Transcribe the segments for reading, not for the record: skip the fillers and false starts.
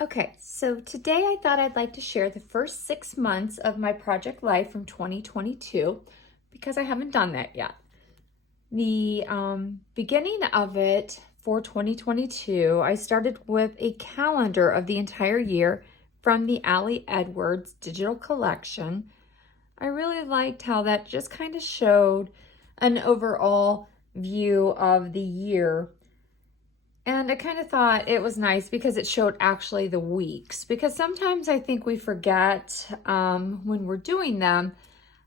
Okay, so today I thought I'd like to share the first 6 months of my project life from 2022 because I haven't done that yet. The beginning of it for 2022, I started with a calendar of the entire year from the Ali Edwards digital collection. I really liked how that just kind of showed an overall view of the year. And I kind of thought it was nice because it showed actually the weeks. Because sometimes I think we forget when we're doing them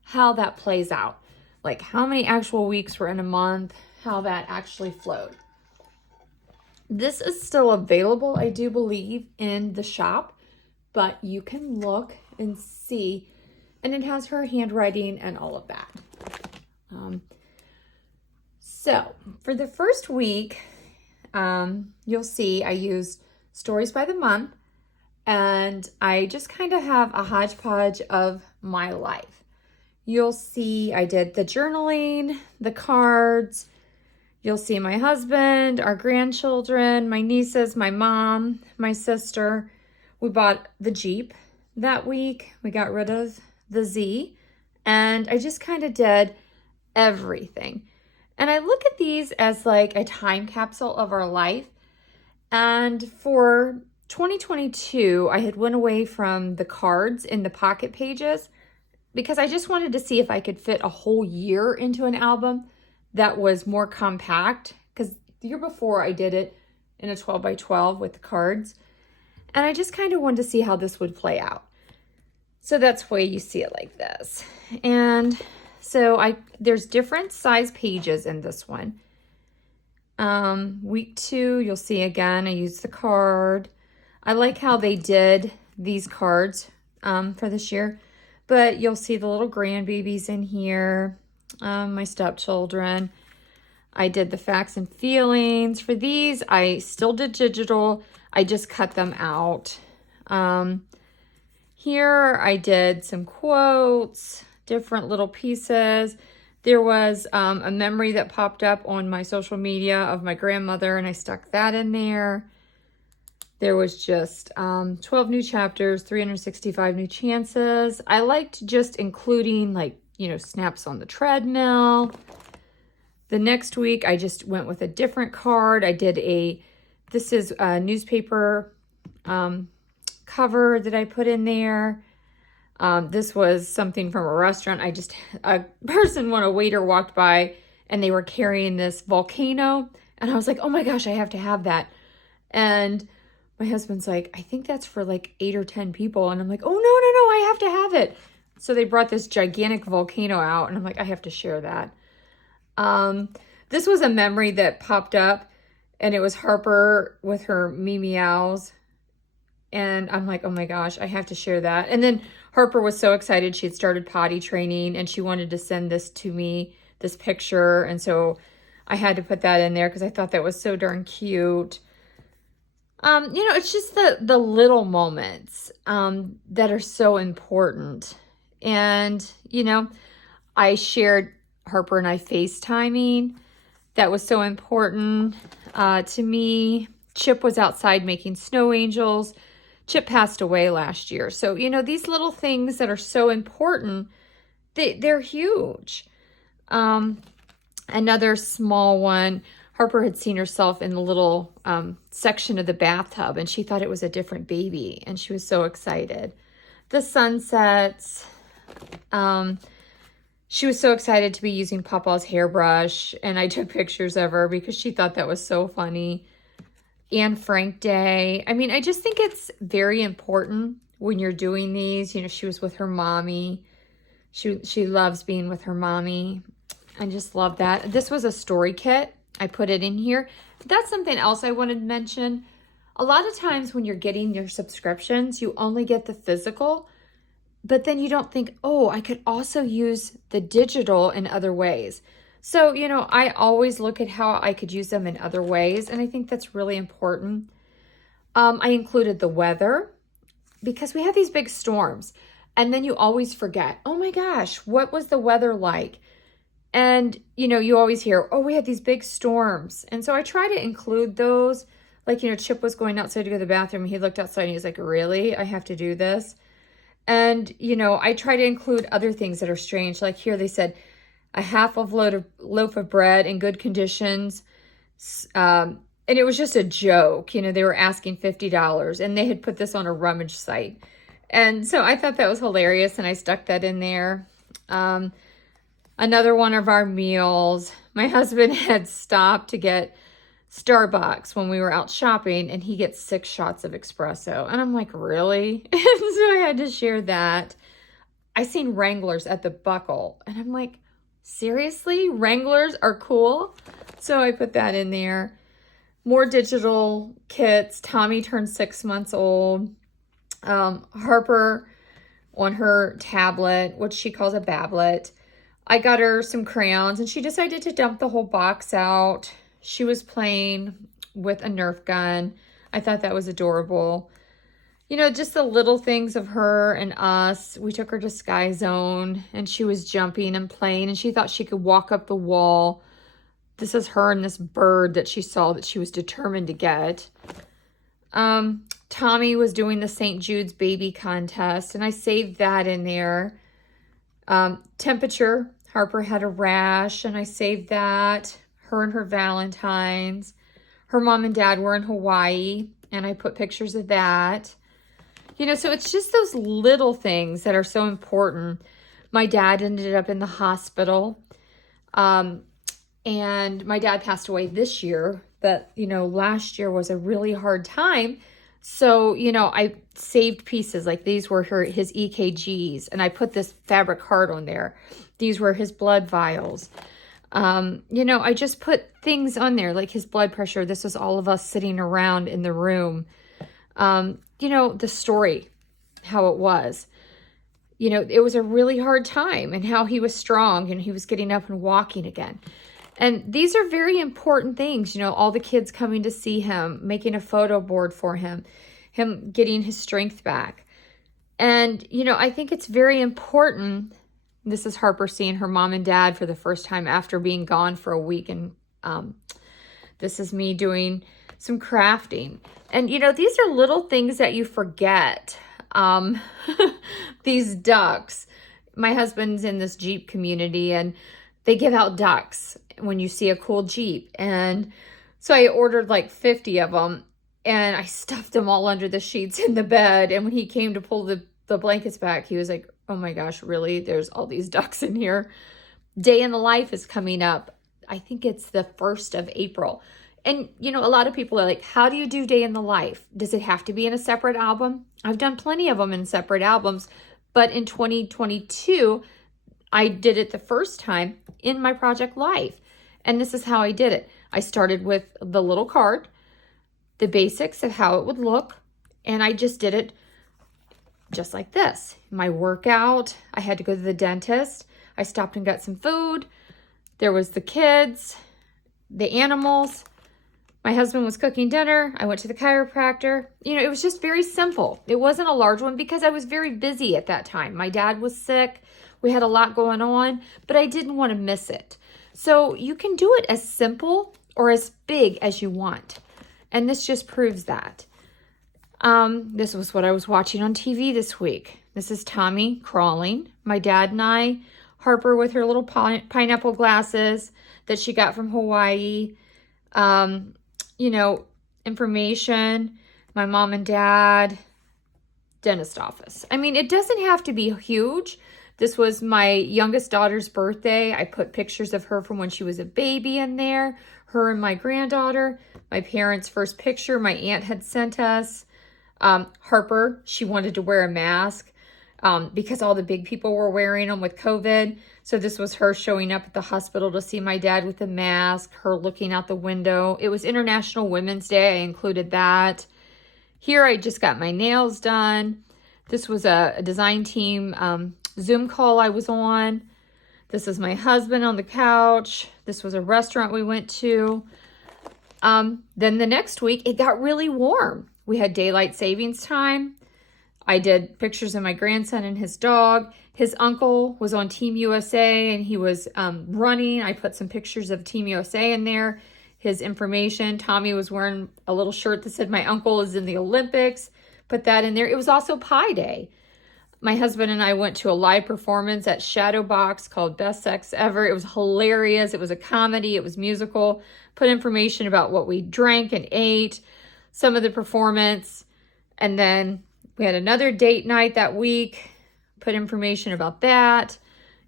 how that plays out. Like how many actual weeks were in a month, how that actually flowed. This is still available, I do believe, in the shop. But you can look and see. And it has her handwriting and all of that. So for the first week, you'll see I used stories by the month, and I just kind of have a hodgepodge of my life. You'll see I did the journaling, the cards. You'll see my husband, our grandchildren, my nieces, my mom, my sister. We bought the Jeep that week. We got rid of the Z, and I just kind of did everything. And I look at these as like a time capsule of our life. And for 2022, I had went away from the cards in the pocket pages because I just wanted to see if I could fit a whole year into an album that was more compact. Because the year before I did it in a 12 by 12 with the cards. And I just kind of wanted to see how this would play out. So that's why you see it like this. And so there's different size pages in this one. Week 2, you'll see again, I used the card. I like how they did these cards for this year. But you'll see the little grandbabies in here, my stepchildren. I did the facts and feelings. For these, I still did digital. I just cut them out. Here I did some quotes, different little pieces. There was a memory that popped up on my social media of my grandmother, and I stuck that in there. There was just 12 new chapters, 365 new chances. I liked just including snaps on the treadmill. The next week, I just went with a different card. I did this is a newspaper cover that I put in there. This was something from a restaurant. A waiter walked by and they were carrying this volcano. And I was like, oh my gosh, I have to have that. And my husband's like, I think that's for like 8 or 10 people. And I'm like, oh, no, I have to have it. So they brought this gigantic volcano out and I'm like, I have to share that. This was a memory that popped up and it was Harper with her meows. And I'm like, oh my gosh, I have to share that. And then Harper was so excited. She had started potty training and she wanted to send this to me, this picture. And so I had to put that in there because I thought that was so darn cute. It's just the little moments that are so important. And, I shared Harper and I FaceTiming. That was so important to me. Chip was outside making snow angels. Chip passed away last year. So, these little things that are so important, they're huge. Another small one, Harper had seen herself in the little section of the bathtub and she thought it was a different baby and she was so excited. The sunsets, she was so excited to be using Papa's hairbrush and I took pictures of her because she thought that was so funny. Anne Frank Day. I mean, I just think it's very important when you're doing these. She was with her mommy. She loves being with her mommy. I just love that. This was a story kit. I put it in here. That's something else I wanted to mention. A lot of times when you're getting your subscriptions, you only get the physical, but then you don't think, oh, I could also use the digital in other ways. So, I always look at how I could use them in other ways, and I think that's really important. I included the weather because we have these big storms, and then you always forget, oh my gosh, what was the weather like? And, you always hear, oh, we had these big storms. And so I try to include those, Like, Chip was going outside to go to the bathroom. He looked outside and he was like, really? I have to do this? And, I try to include other things that are strange. Like here they said, a half of loaf of bread in good conditions. And it was just a joke. They were asking $50 and they had put this on a rummage site. And so I thought that was hilarious and I stuck that in there. Another one of our meals, my husband had stopped to get Starbucks when we were out shopping and he gets 6 shots of espresso. And I'm like, really? And so I had to share that. I seen Wranglers at the Buckle and I'm like, seriously? Wranglers are cool? So I put that in there. More digital kits. Tommy turned 6 months old. Harper on her tablet, which she calls a bablet. I got her some crayons and she decided to dump the whole box out. She was playing with a Nerf gun. I thought that was adorable. Just the little things of her and us. We took her to Sky Zone and she was jumping and playing and she thought she could walk up the wall. This is her and this bird that she saw that she was determined to get. Tommy was doing the St. Jude's baby contest and I saved that in there. Temperature, Harper had a rash and I saved that. Her and her Valentine's. Her mom and dad were in Hawaii and I put pictures of that. So it's just those little things that are so important. My dad ended up in the hospital. And my dad passed away this year. But, last year was a really hard time. So, I saved pieces. Like these were his EKGs. And I put this fabric heart on there. These were his blood vials. I just put things on there like his blood pressure. This was all of us sitting around in the room. The story, how it was. It was a really hard time and how he was strong and he was getting up and walking again. And these are very important things, all the kids coming to see him, making a photo board for him getting his strength back. And, I think it's very important. This is Harper seeing her mom and dad for the first time after being gone for a week. And this is me doing some crafting. And, these are little things that you forget. These ducks. My husband's in this Jeep community and they give out ducks when you see a cool Jeep. And so I ordered like 50 of them and I stuffed them all under the sheets in the bed. And when he came to pull the blankets back, he was like, oh my gosh, really? There's all these ducks in here. Day in the Life is coming up. I think it's the 1st of April. And, a lot of people are like, how do you do Day in the Life? Does it have to be in a separate album? I've done plenty of them in separate albums. But in 2022, I did it the first time in my project Life. And this is how I did it. I started with the little card, the basics of how it would look. And I just did it just like this. My workout, I had to go to the dentist. I stopped and got some food. There was the kids, the animals. My husband was cooking dinner. I went to the chiropractor. It was just very simple. It wasn't a large one because I was very busy at that time. My dad was sick. We had a lot going on, but I didn't want to miss it. So you can do it as simple or as big as you want. And this just proves that. This was what I was watching on TV this week. This is Tommy crawling. My dad and I, Harper with her little pineapple glasses that she got from Hawaii. Information, my mom and dad, dentist office. I mean, it doesn't have to be huge. This was my youngest daughter's birthday. I put pictures of her from when she was a baby in there, her and my granddaughter, my parents' first picture my aunt had sent us. Harper, she wanted to wear a mask because all the big people were wearing them with COVID. So this was her showing up at the hospital to see my dad with a mask, her looking out the window. It was International Women's Day. I included that. Here I just got my nails done. This was a design team Zoom call I was on. This is my husband on the couch. This was a restaurant we went to. Then the next week, it got really warm. We had daylight savings time. I did pictures of my grandson and his dog. His uncle was on Team USA and he was running. I put some pictures of Team USA in there. his information. Tommy was wearing a little shirt that said, "My uncle is in the Olympics." Put that in there. It was also Pi Day. My husband and I went to a live performance at Shadowbox called Best Sex Ever. It was hilarious. It was a comedy. It was musical. Put information about what we drank and ate, some of the performance. And then we had another date night that week. Put information about that.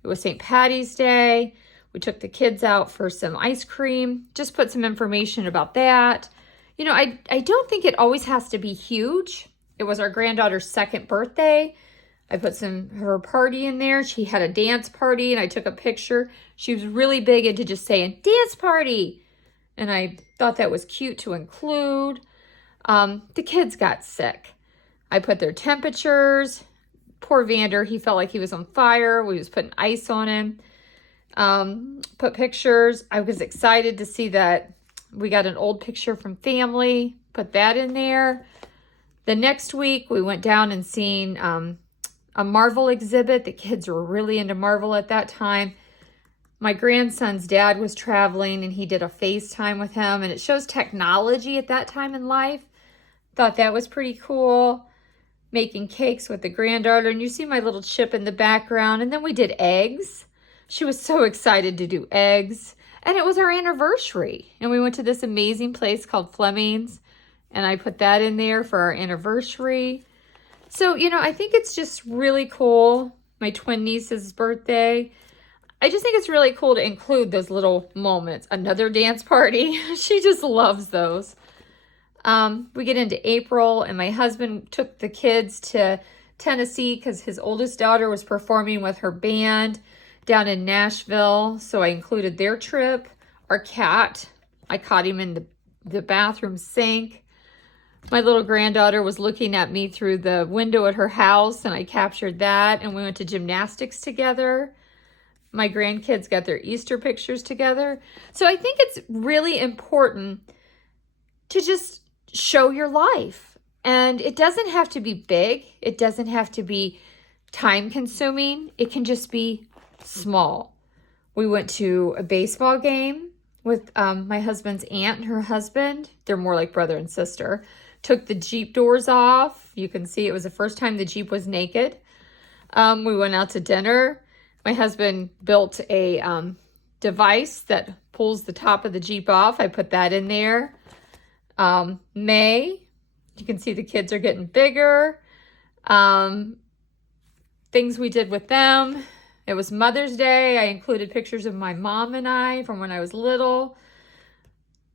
It was St. Patty's Day. We took the kids out for some ice cream. Just put some information about that. You know, I don't think it always has to be huge. It was our granddaughter's 2nd birthday. I put her party in there. She had a dance party and I took a picture. She was really big into just saying dance party. And I thought that was cute to include. The kids got sick. I put their temperatures. Poor Vander, he felt like he was on fire. We was putting ice on him. Put pictures. I was excited to see that we got an old picture from family. Put that in there. The next week we went down and seen a Marvel exhibit. The kids were really into Marvel at that time. My grandson's dad was traveling and he did a FaceTime with him, and it shows technology at that time in life. Thought that was pretty cool. Making cakes with the granddaughter, and you see my little chip in the background. And then we did eggs. She was so excited to do eggs. And it was our anniversary. And we went to this amazing place called Fleming's, and I put that in there for our anniversary. So, you know, I think it's just really cool. My twin niece's birthday. I just think it's really cool to include those little moments. Another dance party. She just loves those. We get into April, and my husband took the kids to Tennessee because his oldest daughter was performing with her band down in Nashville. So I included their trip. Our cat, I caught him in the bathroom sink. My little granddaughter was looking at me through the window at her house, and I captured that, and we went to gymnastics together. My grandkids got their Easter pictures together. So I think it's really important to just show your life. And it doesn't have to be big. It doesn't have to be time consuming. It can just be small. We went to a baseball game with my husband's aunt and her husband. They're more like brother and sister. Took the Jeep doors off. You can see it was the first time the Jeep was naked. We went out to dinner. My husband built a device that pulls the top of the Jeep off. I put that in there. May, you can see the kids are getting bigger. Things we did with them. It was Mother's Day. I included pictures of my mom and I from when I was little.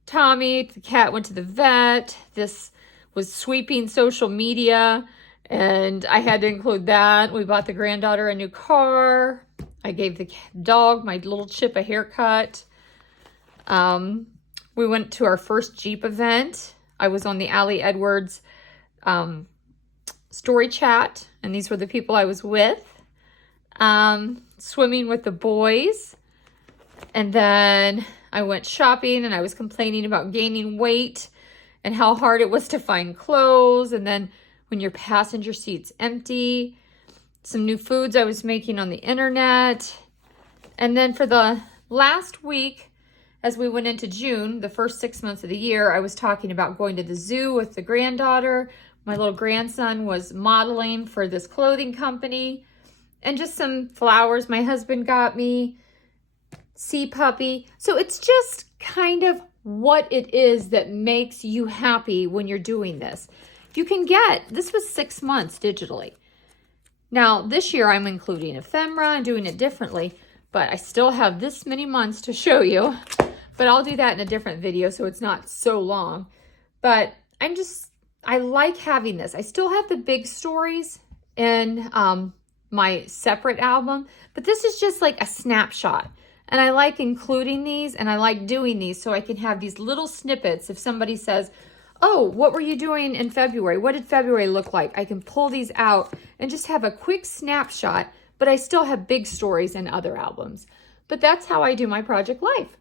Tommy, the cat, went to the vet. This was sweeping social media, and I had to include that. We bought the granddaughter a new car. I gave the dog, my little Chip, a haircut. We went to our first Jeep event. I was on the Allie Edwards story chat, and these were the people I was with. Swimming with the boys. And then I went shopping, and I was complaining about gaining weight and how hard it was to find clothes. And then when your passenger seat's empty, some new foods I was making on the internet. And then for the last week, as we went into June, the first 6 months of the year, I was talking about going to the zoo with the granddaughter. My little grandson was modeling for this clothing company. And just some flowers my husband got me. Sea puppy. So it's just kind of what it is that makes you happy when you're doing this. You can this was 6 months digitally. Now, this year I'm including ephemera and doing it differently, but I still have this many months to show you. But I'll do that in a different video so it's not so long. But I like having this. I still have the big stories in my separate album, but this is just like a snapshot. And I like including these, and I like doing these so I can have these little snippets. If somebody says, oh, what were you doing in February? What did February look like? I can pull these out and just have a quick snapshot, but I still have big stories in other albums. But that's how I do my project life.